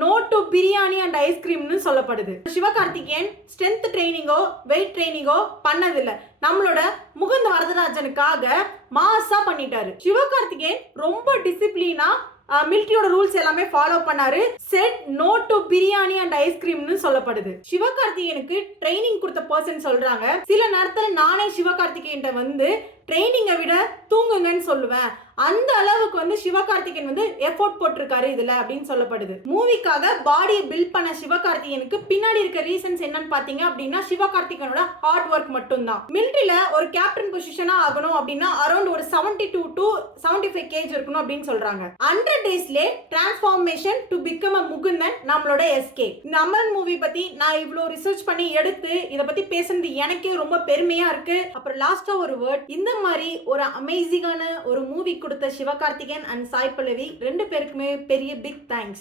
No to biryani and ஐஸ்கிரீம்னு சொல்லப்படுது. Sivakarthikeyan strength ட்ரைனிங்கோ வெயிட் ட்ரைனிங்கோ பண்ணதில்லை, நம்மளோட முகுந்த் வரதராஜனுக்காக மாசா பண்ணிட்டாரு. சிவகார்த்திகேயன் ரொம்ப டிசிப்ளினா மிலிட்டரியோட ரூல்ஸ் எல்லாமே ஃபாலோ பண்ணாரு. Said no to biryani and ஐஸ்கிரீம்னு சொல்லப்படுது. சிவகார்த்திகேயனுக்கு ட்ரைனிங் கொடுத்த பர்சன் சொல்றாங்க, சில நேரத்துல நானே சிவகார்த்திகேயன்ட்ட வந்து ட்ரைனிங்கை விட தூங்குங்கன்னு சொல்லுவேன். அந்த அளவுக்கு வந்து சிவகார்த்திகேயன் வந்து எஃபோர்ட் போட்டிருக்காரு இதுல அப்படின்னு சொல்லப்படுது. மூவிக்காக பாடியை பில்ட் பண்ண சிவகார்த்திகேயனுக்கு பின்னாடி இருக்க ரீசன்ஸ் என்னன்னு பாத்தீங்க அப்படின்னா சிவகார்த்திகேயனோட ஹார்ட் ஒர்க் மட்டும்தான். மிலிட்டரியில ஒரு கேப்டன் பொசிஷனா ஆகணும் அப்படின்னா அரௌண்ட் ஒரு 72 to 75 kg இருக்கணும் அப்படின்னு சொல்றாங்க. 100 daysலே transformation to become a Mukundan நம்மளோட எஸ்கே. இந்த அமரன் மூவி பத்தி நான் இவ்வளவு ரிசர்ச் பண்ணி எடுத்து இதை பத்தி பேசுறது எனக்கே ரொம்ப பெருமையா இருக்கு. அப்புறம் லாஸ்டா ஒரு வேர்ட், இந்த மாதிரி ஒரு அமேசிங்கான ஒரு மூவி கொடுத்த சிவகார்த்திகேயன் அண்ட் சாய் பல்லவி ரெண்டு பேருக்குமே பெரிய பிக் தேங்க்ஸ்.